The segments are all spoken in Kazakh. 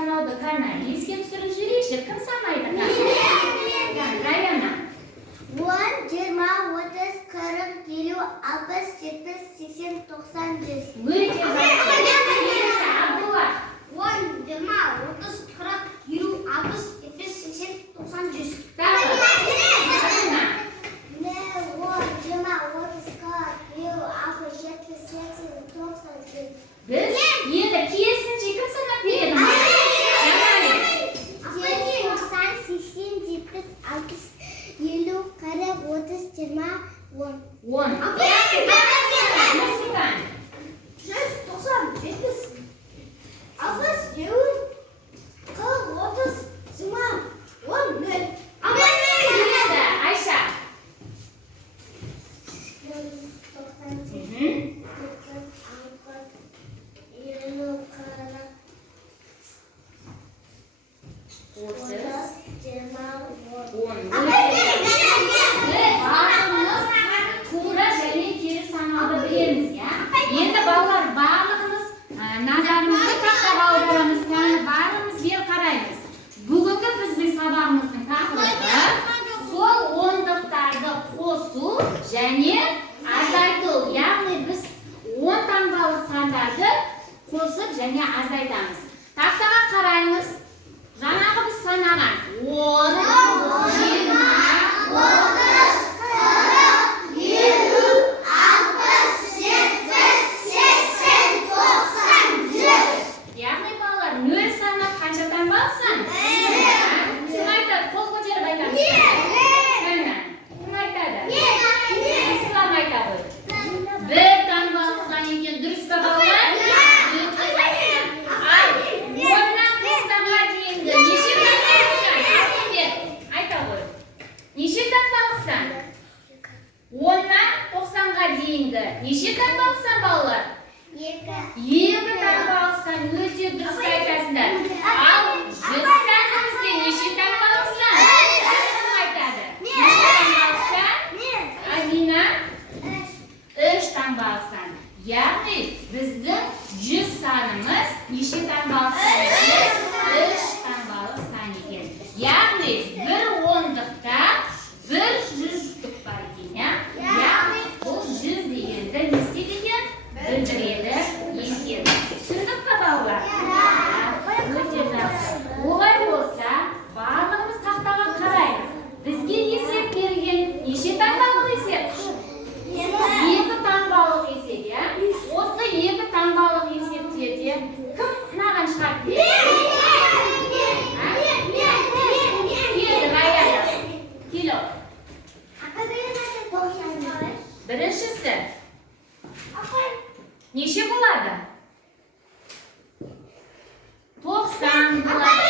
санауды қана еске түсіріп жіберейікші. Кім санайды? Раяна. 10, 20, 30, 40, 50, 60, 70, 80, 90, 100. Өте жақсы. Келесі Абдулла. 10, 20, 30, 40, 50, 60, 70, 80, 90, 100. Тағы. Арина. 10, 20, 30, 40, 50, 60, 70, 80, 90, 100. Біз енді керісінше кім санап береді? Жаңағы. 90, 80, 70, 60, 50, 40, 30, 20, 10. 10. Нұрсұлтан. 100, 90, 70, 60, 50, 40, 30, 20, 10, 0. Келесі Айша. 10. Тура және кері санауды білеміз, я? Енді балалар барлығымыз назарымызды тақтаға аударамыз, барымыз бер қараймыз. Бүгінгі біздің сабағымыздың тақырыбы сол ондықтарды қосу және азайту. Яғни біз 10 таңбалы сандарды қосып және азайтамыз. Тақтаға қараймыз. Жаңағы біз санаған 10, 20, 30, 40, 50, 60, 70, 80, 90, 100. Яғни балалар 0 санап қанша таңбалысан? Кім айтады? Қол көтеріп айтамыз. Кім айтады? Ислам айтады. 1 таңбалысан екен, дұрыс па балалар? Ал 10-нан 90-ға дейінгі неше таңбалықсан? Айта ғой. Неше таңбалықсан? 10-нан 90-ға дейінгі неше таңбалықсан балалар? 2 таңбалықсан, өте дұрыс айтасыңдар. Ал 100 санымызда неше таңбалықсан? Кім айтады? Неше таңбалықсан? Амина? 3 таңбалықсан. Яғни біздің 100 санымыз неше таңбалықсан екен? 3 таңбалықсан екен. Яғни бір ондықта бір жүздік бар екен, я? Яғни бұл 100 дегенді не істейді екен? Білдіреді екен. Түсіндік па балалар? Өте жақсы. Олай болса, барлығымыз тақтаға қараймыз. Бізге есеп берген неше таңбалық есеп? 2 таңбалық есеп, я? Осы 2 таңбалық есептерде кім мынаған шығады? Келді, Раяна. Келі. Біріншісі. Неше болады? 90 болады.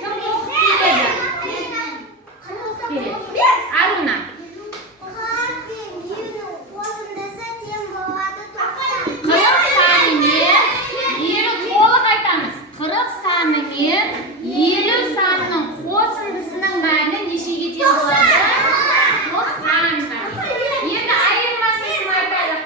Кім оқып береді? Кім оқып береді? Аруна. 40 санымен 50 толық айтамыз. 40 санымен 50 санының қосындысының мәні нешеге тең болады? 90. Енді айырмасын кім айтады?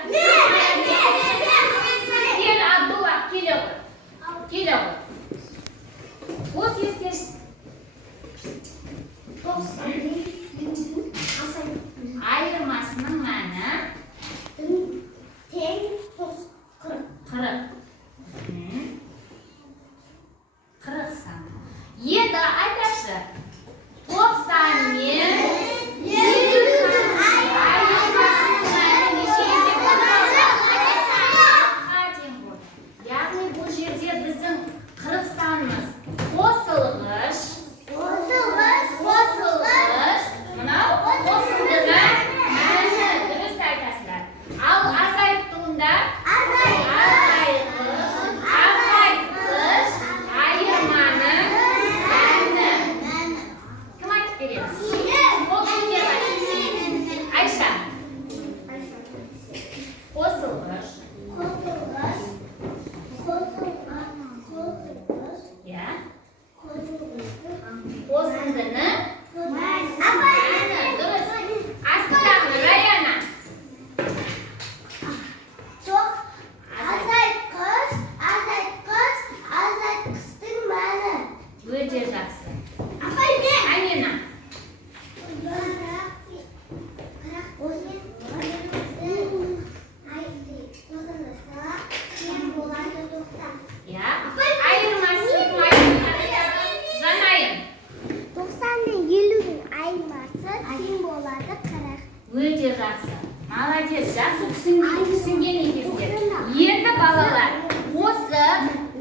түсінген екенсіздер. Енді балалар, осы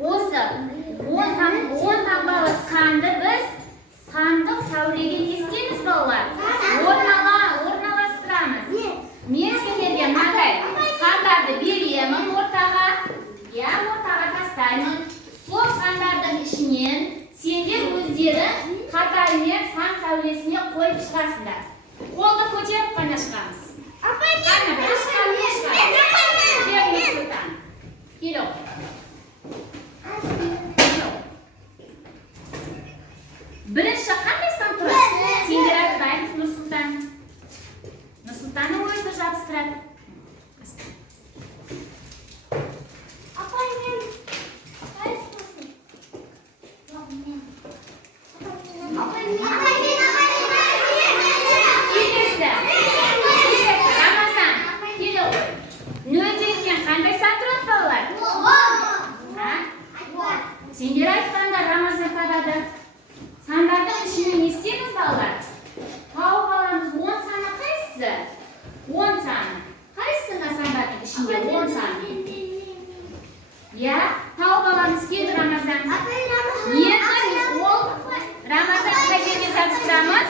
10 таңбалы санды біз сандық сәулеге не істейміз балалар? Орналастырамыз. Мен сендерге мынадай сандарды беремін ортаға, ортаға тастаймын. Сол сандардың ішінен сендер өздері қатарымен сан сәулесіне қойып шығасыңдар. Қолды көтеріп қана шығамыз. Бірінші қандай сан тұрады? Сендер айтпаймыз Нұрсұлтан. Нұрсұлтанның өзі жабыстырады. Сендер айтқандар Рамазан табады. Сандардың ішінен не істейміз балалар? Тауып аламыз 10 саны қайсысы? 10 саны. Қайсысында сандардың ішінде 10 саны? Тауып аламыз. Келді Рамазан. Енді ол Рамазан қай жерге жабыстырамыз?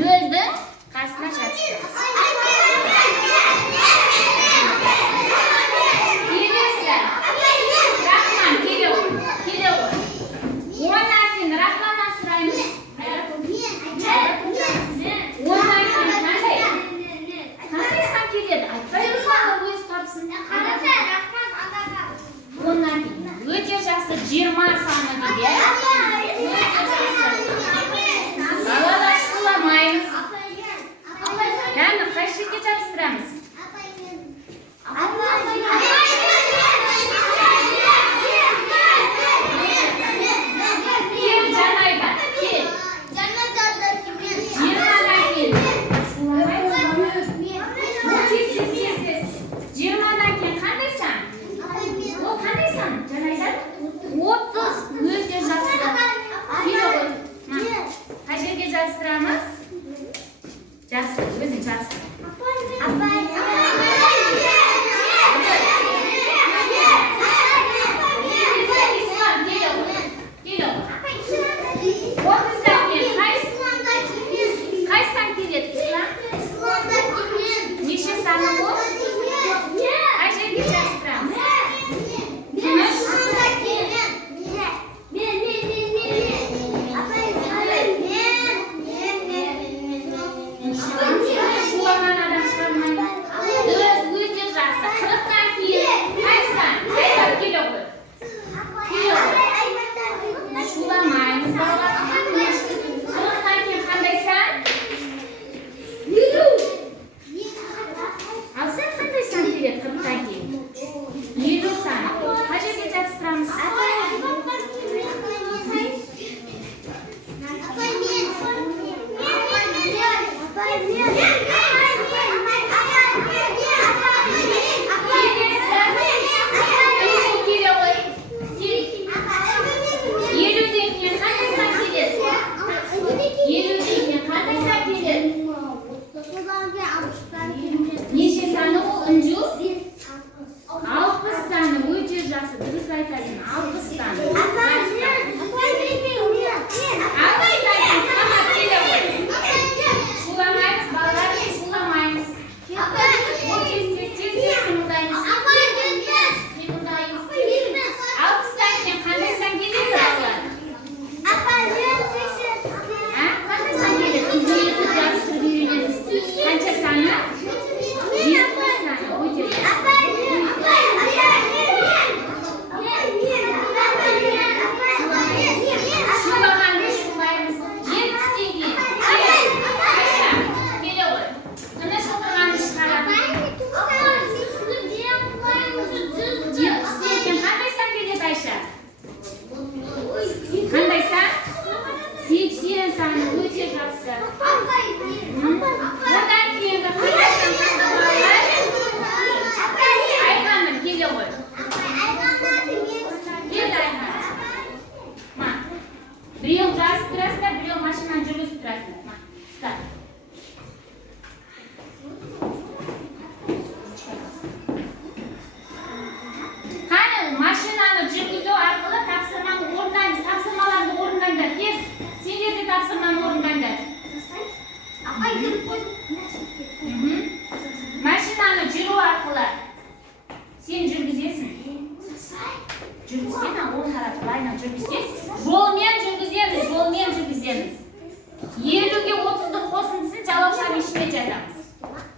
Нөлдің қасына жабыстырамыз.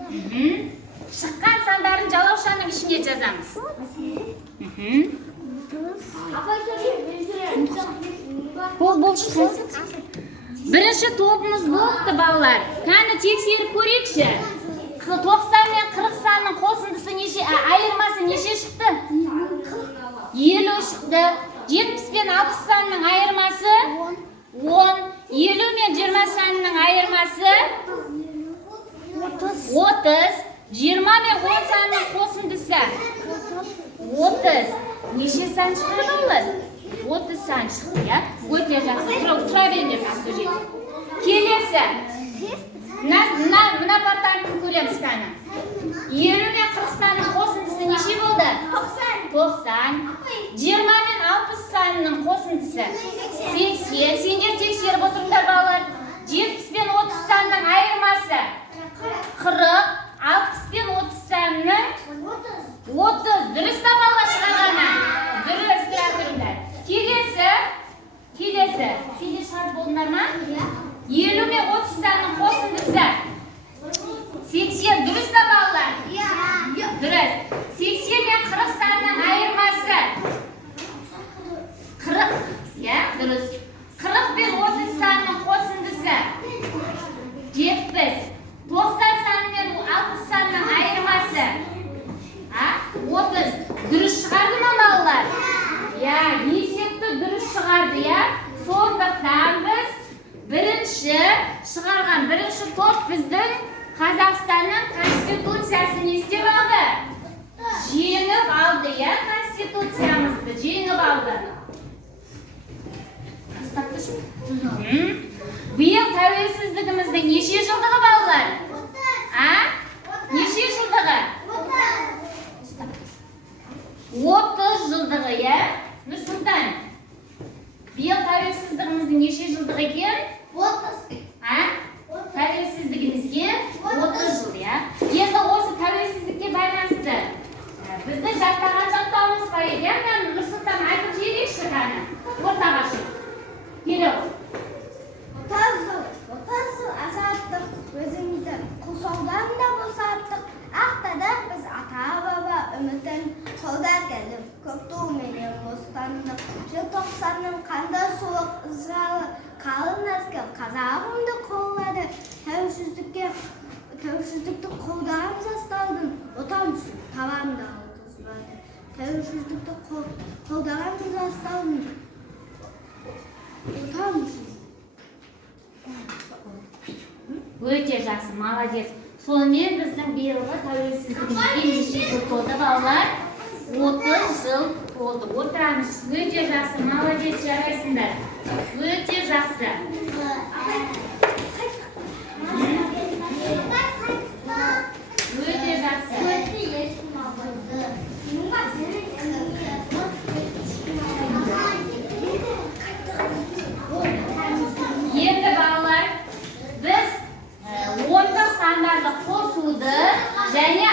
Шыққан сандарын жалаушаның ішіне жазамыз. Бірінші тобымыз болыпты, балалар. Кәні тексеріп көрейікші. 90 мен 40 санның қосындысы неше, айырмасы неше шықты? 50 шықты. 70 пен 60 санның айырмасы 10. 50 мен 20 санның айырмасы 30. 20 мен 10 санның қосындысы 30. Неше сан шықты, балалар? 30 сан шықты, я? Өте жақсы. Тұра беріңдер, осы жерде. Келесі. Мына партаны көреміз кәні. 50 мен 40 санның қосындысы неше болды? 90. 20 мен 60 санның қосындысы 80. Сендер тексеріп отырыңдар, балалар. 70 пен 30 санның айырмасы 40. 60 пен 30 санның 30. Дұрыс та, балалар, шығарғаны? Дұрыс, тұра тұрыңдар. Келесі. Сендер шығарып болдыңдар ма? 50 мен 30 санның қосындысы 80. Дұрыс та, балалар? Дұрыс. 80 мен 40 санның айырмасы 40. Дұрыс. 40 пен 30 санның қосындысы 70. 90 сан мен 60 санның айырмасы 30. Дұрыс шығарды ма, балалар? Есепті дұрыс шығарды, сондықтан біз бірінші топ біздің Қазақстанның Конституциясын естеп алды. Жеңіп алды, Конституциямызды жеңіп алды. Биыл тәуелсіздігіміздің неше жылдығы, балалар? Неше жылдығы? 30 жылдығы, Нұрсұлтан. Биыл тәуелсіздігіміздің неше жылдығы екен? 30. Тәуелсіздігімізге 30 жыл, Енді осы тәуелсіздікке байланысты бізді жаттауымыз бар еді, Нұрсұлтан айтып жіберейікші кәні. Ортаға шық. Келе ғой. 30 жыл азаттық, өзімізді құлсаудан да босаттық. Ақтада біз ата-баба үмітін қолдар келіп, көк туменен бостандық. Желтоқсанның қандай суық ызғалы, қалың әскер қазағымды қолдады. Тәуелсіздікті қолдаған жастардың отан үшін табанды алтызбады. Тәуелсіздікті қолдаған жастардың отан үшін. Өте жақсы, молодец. Сонымен біздің биылғы тәуелсіздігімізге неше жыл толды, балалар? 30 жыл толды. Отырамыз. Өте жақсы, молодец, жарайсыңдар. Өте жақсы. Өте жақсы. Енді, балалар, біз 10 сандарды қосуды және